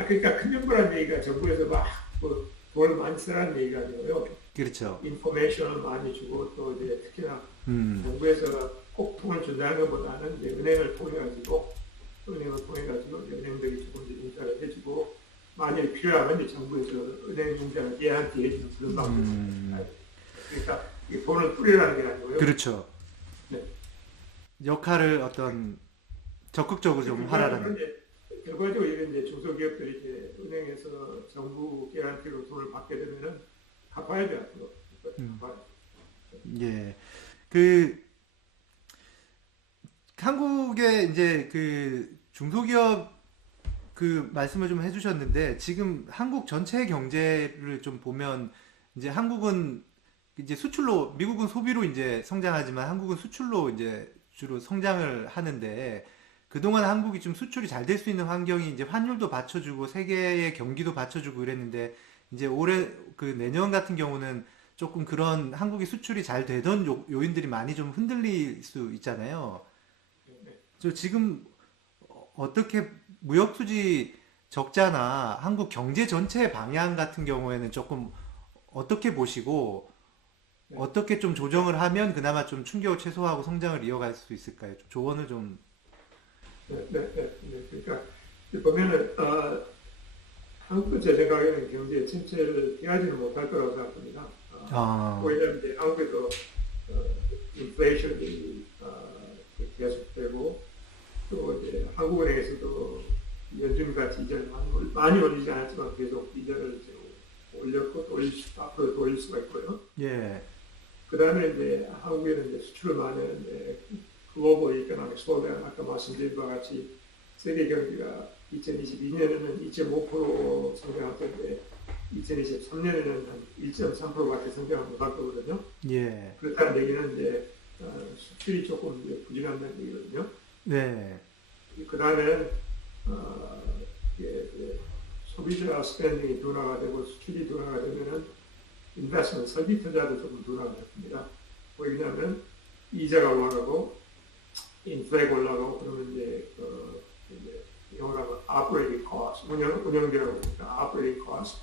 그러니까 큰 정부라는 얘기가 정부에서 막뭐 돈을 많이 쓰라는 얘기가 아니고요. 그렇죠. 인포메이션을 많이 주고 또 이제 특히나 음, 정부에서 꼭 돈을 준다는 것보다는 이제 은행을 통해 가지고 은행들이 조금 이제 융자를 해주고 만약에 필요하면 이제 정부에서 은행 융자를 얘한테 해주는 그런 방법이 있습니다. 그러니까 이 돈을 뿌리라는 게 아니고요. 그렇죠. 네. 역할을 어떤 적극적으로 좀 하라라는. 이제 결과적으로 이런 이제 중소기업들이 이제 은행에서 정부 개런티로 돈을 받게 되면은 갚아야 돼요. 갚아야 돼요. 예. 그 한국의 이제 그 중소기업 그 말씀을 좀 해주셨는데 지금 한국 전체 경제를 좀 보면 이제 한국은 이제 수출로 미국은 소비로 이제 성장하지만 한국은 수출로 이제 주로 성장을 하는데 그동안 한국이 좀 수출이 잘 될 수 있는 환경이 이제 환율도 받쳐주고 세계의 경기도 받쳐주고 이랬는데 이제 올해 그 내년 같은 경우는 조금 그런 한국이 수출이 잘 되던 요인들이 많이 좀 흔들릴 수 있잖아요. 저 지금 어떻게 무역 수지 적자나 한국 경제 전체 방향 같은 경우에는 조금 어떻게 보시고 네. 어떻게 좀 조정을 하면 그나마 좀 충격을 최소화하고 성장을 이어갈 수 있을까요? 좀 조언을 좀. 그러니까 보면은 한국은 제 생각에는 경제 침체를 피하지는 못할 거라고 생각합니다. 아, 왜냐하면 이제 한국에도 인플레이션이 계속되고 또 이제 한국은행에서도 연준같이 이자를 많이 올리지 않았지만 계속 이자를 이제 올렸고 또 앞으로 도 올릴 수가 있고요. 예, 그 다음에 이제 한국에는 이제 수출을 많이 하는데 글로벌 이코노믹 슬로우다운 아까 말씀드린 바와 같이 세계 경기가 2022년에는 2.5% 성장할 텐데 2023년에는 한 1.3%밖에 성장을 못할 거거든요. 예, 그렇다는 얘기는 이제 수출이 조금 이제 부진한다는 얘기거든요. 네, 그 다음에는 소비자 스pen딩이 둔화가 되고 수출이 둔화가 되면은 인베스트먼트 설비 투자도 조금 둔화가 됩니다. 왜냐하면 이자가 올라가고 인플레가 올라가고 그러면 이제 영어로 하면 operating cost 운영비라고 합니다. operating cost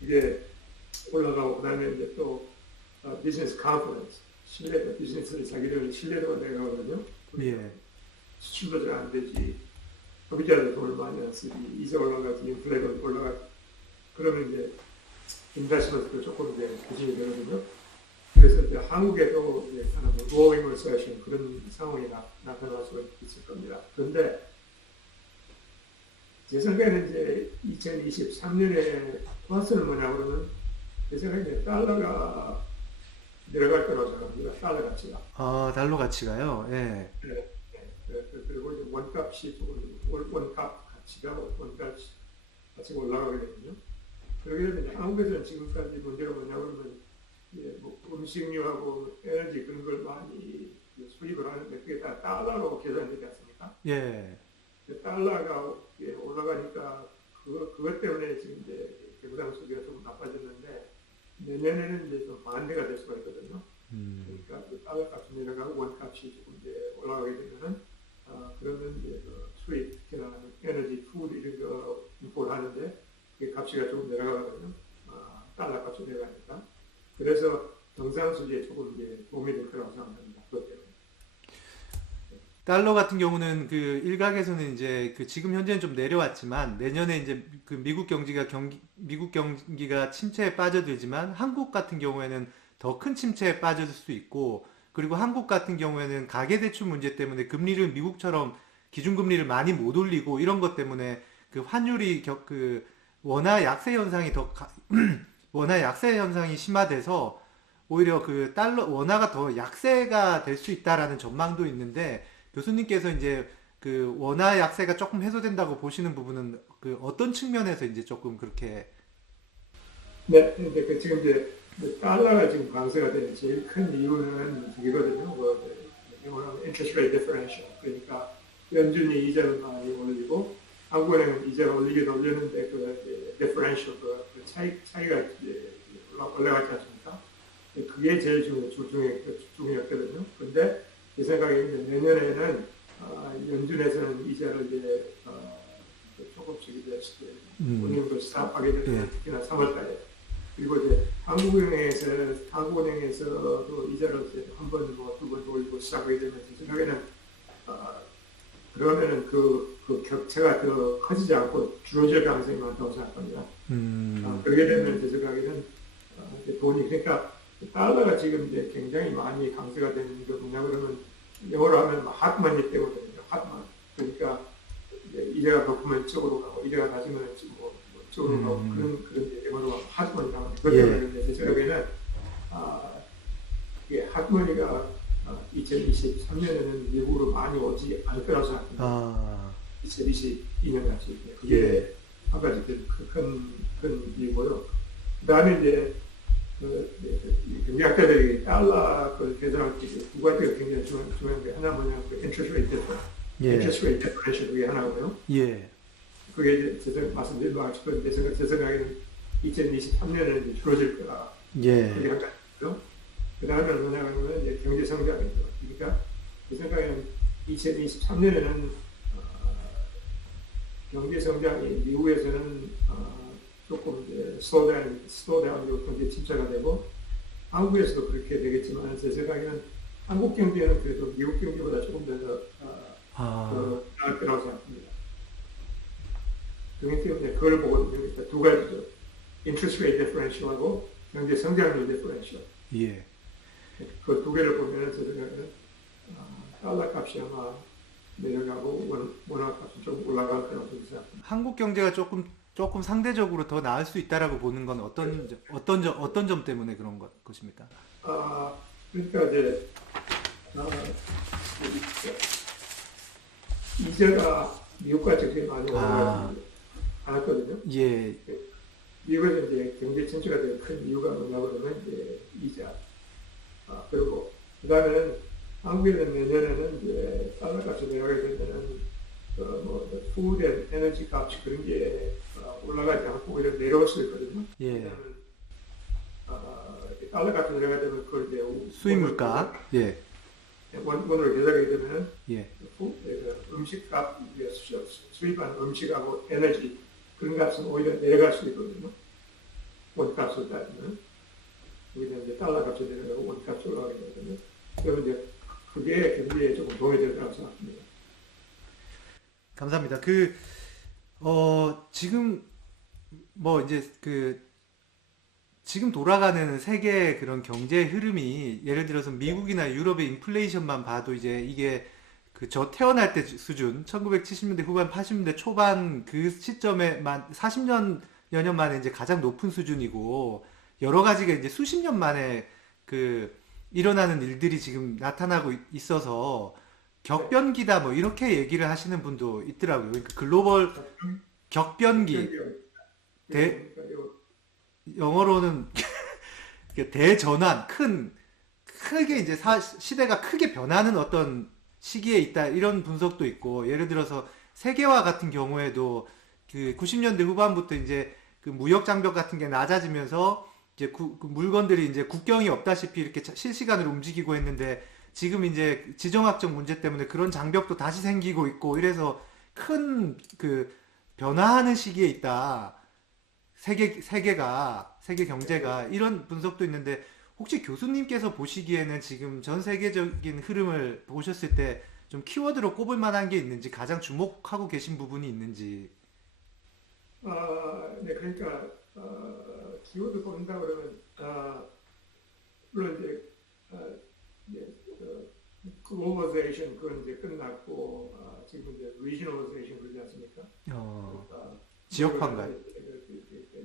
이게 올라가고 그다음에 이제 또 business confidence 신뢰도 비즈니스를 자기들 신뢰도가 내려가거든요. 예, 수출도 잘 안 되지 소비자들 돈을 많이 안 쓰지 이자 올라가지 인플레가 올라가지 그러면 이제 인베스트먼트도 조금 이제 부진이 되거든요. 그래서 이제 한국에도 이제 하나 뭐 growing recession 그런 상황이 나타날 수가 있을 겁니다. 그런데 제 생각에는 이제 2023년에 플러스는 뭐냐 그러면 제 생각에 이제 달러가 내려갈 거라고 생각합니다. 달러 가치가. 아, 달러 가치가요. 예, 네. 그리고 이제 원값이 조금 원값 가치가 올라가게 되거든요. 그러게 되면 이제 한국에서는 지금까지 문제가 뭐냐 그러면 뭐 음식료하고 에너지 그런 걸 많이 수입을 하는데 그게 다 달러로 계산되지 않습니까? 예, 달러가 올라가니까 그것 때문에 지금 이제 경상 수지가 조금 나빠졌는데 내년에는 이제 좀 반대가 될 수가 있거든요. 그러니까 그 달러 값이 내려가고 원값이 조금 이제 올라가게 되면은 그러면 이제 그 수입 특히나 에너지, 푸드 이런 거 인포를 하는데 그 값이가 조금 내려가거든요. 달러 값이 내려가니까. 그래서 경상수지에 조금 이제 도움이 될 거라고 생각합니다. 그것 때문에. 달러 같은 경우는 그 일각에서는 이제 그 지금 현재는 좀 내려왔지만 내년에 이제 그 미국 경기가 침체에 빠져들지만 한국 같은 경우에는 더 큰 침체에 빠질 수 있고 그리고 한국 같은 경우에는 가계대출 문제 때문에 금리를 미국처럼 기준금리를 많이 못 올리고 이런 것 때문에 그 환율이 그 원화 약세 현상이 원화 약세 현상이 심화돼서 오히려 그 달러 원화가 더 약세가 될 수 있다라는 전망도 있는데 교수님께서 이제 그 원화 약세가 조금 해소된다고 보시는 부분은 그 어떤 측면에서 이제 조금 그렇게 네, 근데 그 지금 이제 달러가 지금 강세가 되는 제일 큰 이유는 그거거든요. 뭐 영어로 interest rate differential. 그러니까 연준이 이자를 많이 올리고 한국은행은 이자를 올리긴 올렸는데 그 differential 그 차이가 이제 올라가지 않습니까? 그게 제일 중요했거든요. 근데 제 생각에는 내년에는 연준에서는 이자를 이제 조금씩 이제 운영도 스탑하게 되는 예. 특히나 3월달에 그리고 이제 한국은행에서도 이자를 이제 한 번, 뭐 두 번 올리고 시작하게 되면 제 생각에는 그러면은 그 격차가 더 커지지 않고 줄어질 가능성이 많다고 생각합니다. 그렇게 되면 제 생각에는 이제 돈이 그러니까 달러가 지금 이제 굉장히 많이 강세가 되는 게 뭐냐 그러면 영어로 하면 핫머니 때문이거든요. 핫만. 그러니까 이자가 높으면 쪽으로 가고 이자가 낮으면 뭐 쪽으로 가고 그런 영어로 하면 핫머니라고 하는데 그것 때문에 제 생각에는 이게 핫머니가 2023년에는 미국으로 많이 오지 않을 거라고 생각합니다. 2022년 같이 그게 한 가지 큰 이유고요. 그다음에 이제 경제학자들이 달러 그 계산할 때 두 가지가 굉장히 중요한 게 하나 뭐냐면 그 interest rate difference, interest rate differential 그게 하나고요. 그게 이제 제 말씀드린 바와 같이 제 생각에는 2023년에는 이제 줄어질 거다. 그게 한 가지고요. 그 다음에는 뭐냐면 이제 경제 성장이죠. 그러니까 제 생각에는 2023년에는 경제 성장이 미국에서는 조금 이제 슬로우다운으로 경제 침체가 되고 한국에서도 그렇게 되겠지만 제 생각에는 한국 경제는 그래도 미국 경제보다 조금 더 나을 거라고 생각합니다. 그렇기 때문에 그걸 보거든요. 그러니까 두 가지죠. interest rate differential하고 경제 성장률 differential. 그 두 개를 보면 제 생각에는 달러 값이 아마 내려가고 원화 값이 좀 올라갈 거라고 생각합니다. 한국 경제가 조금 상대적으로 더 나을 수 있다라고 보는 건 어떤 점 때문에 그런 것입니까? 그러니까 이제 이자가 미국과 적게 많이 올라가지 않았거든요. 미국에서 이제 경제 침체가 되는 큰 이유가 뭐냐 그러면 이제 이자. 그리고 그다음에는 한국에는 내년에는 이제 달러 값이 내려가게 되면은 뭐 푸드 앤 에너지 값이 그런 게 올라가지 않고 오히려 내려올 수 있거든요. 왜냐하면 달러 값이 내려가게 되면 그걸 이제 수입 물가 원으로 계산하게 되면은 음식값 수입한 음식하고 에너지 그런 값은 오히려 내려갈 수 있거든요. 원값을 따지면 여기는 이제 달러 값이 내려가고 원값이 올라가게 되거든요. 그러면 이제 그게 경제에 조금 도움이 될 거라고 생각합니다. 감사합니다. 지금 뭐 이제 지금 돌아가는 세계 그런 경제 흐름이 예를 들어서 미국이나 유럽의 인플레이션만 봐도 이제 이게 저 태어날 때 수준 1970년대 후반 80년대 초반 그 시점에만 40년 여년 만에 이제 가장 높은 수준이고 여러 가지가 이제 수십 년 만에 일어나는 일들이 지금 나타나고 있어서 격변기다 뭐 이렇게 얘기를 하시는 분도 있더라고요. 그러니까 글로벌 격변기 영어로는 대전환 크게 이제 시대가 크게 변하는 어떤 시기에 있다 이런 분석도 있고 예를 들어서 세계화 같은 경우에도 90년대 후반부터 이제 무역 장벽 같은 게 낮아지면서 이제 물건들이 이제 국경이 없다시피 이렇게 실시간으로 움직이고 했는데 지금 이제 지정학적 문제 때문에 그런 장벽도 다시 생기고 있고 이래서 큰 변화하는 시기에 있다. 세계 경제가 이런 분석도 있는데 혹시 교수님께서 보시기에는 지금 전 세계적인 흐름을 보셨을 때 좀 키워드로 꼽을 만한 게 있는지 가장 주목하고 계신 부분이 있는지. 네, 그러니까 키워드 뽑는다 그러면 물론 이제 글로벌라이제이션 그건 이제 끝났고 지금 이제 리저널라이제이션 그러지 않습니까? 그러니까 지역화인가요?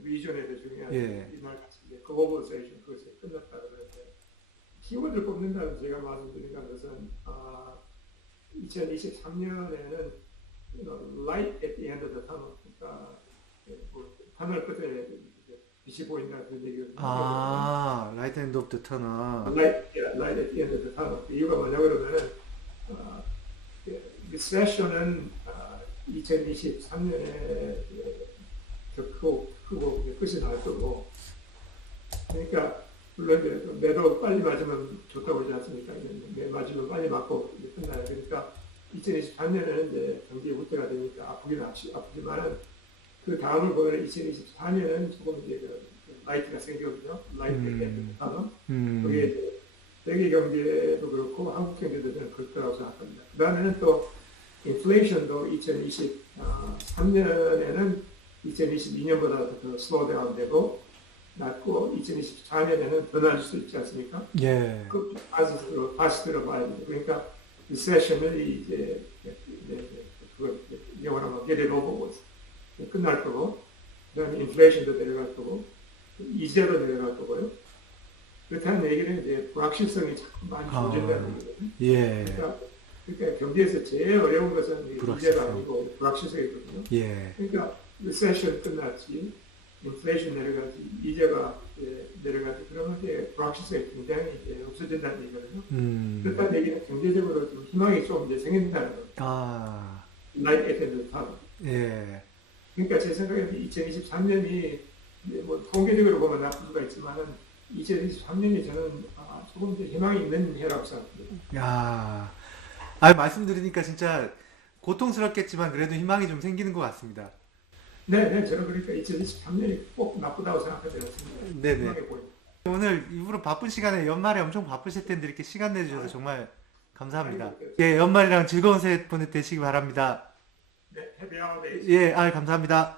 리전에 대해 중요한 예. 이날 같이 이제 글로벌라이제이션 그것이 끝났다 그러는데 키워드를 뽑는다는 제가 말씀드린 것은 2023년에는 light at the end of the tunnel, 그러니까 뭐 터널 끝에 빛이 보인다 그런 얘기거든요. 라이트 엔드 오브 더 터널. light at the end of the tunnel. 그 이유가 뭐냐 그러면은 리세션은 2023년에 더 크고 끝이 날 거고, 그러니까 물론 이제 매도 빨리 맞으면 좋다고 그러지 않습니까? 매 맞으면 빨리 맞고 이제 끝나요. 그러니까 2023년에는 이제 경기 후퇴가 되니까 아프지만은 그 다음을 보면 2024년은 조금 이제 라이트가 생기거든요. 라이트 단어. 그게 이제 세계 경제도 그렇고 한국 경제도 저는 그럴 거라고 생각합니다. 그 다음에는 또 인플레이션도 2023년에는 2022년보다 더 슬로우 다운 되고 낮고 2024년에는 더 낮을 수 있지 않습니까? 예. 그 다시 들어봐야 돼요. 그러니까 리세션을 이제 그걸 영어로 하면 get it over with 끝날 거고, 그다음에 인플레이션도 내려갈 거고, 이자도 내려갈 거고요. 그렇다는 얘기는 이제 불확실성이 자꾸 많이 좋아진다는 얘기거든요. 예. 그러니까 경제에서 제일 어려운 것은 불확실성. 이자가 아니고 불확실성이거든요. 예. 그러니까 리세션 끝났지, 인플레이션 내려가지, 이자가 내려가지, 그러면 이제 불확실성이 굉장히 이제 없어진다는 얘기거든요. 그렇다는 얘기는 경제적으로 좀 희망이 좀 이제 생긴다는 거예요. Light at the end of the tunnel. 예. 그러니까 제 생각에는 2023년이 뭐 통계적으로 보면 나쁠 수가 있지만은 2023년이 저는 조금 더 희망이 있는 해라고 생각합니다. 야. 말씀 들으니까 진짜 고통스럽겠지만 그래도 희망이 좀 생기는 것 같습니다. 네, 저는 그러니까 2023년이 꼭 나쁘다고 생각하지 않습니다. 네네. 희망해 보입니다. 오늘 일부러 바쁜 시간에 연말에 엄청 바쁘실 텐데 이렇게 시간 내주셔서 정말 감사합니다. 아이고, 예, 연말이랑 즐거운 새해 보내시기 바랍니다. 네, 해피 하우데이. 예, 감사합니다.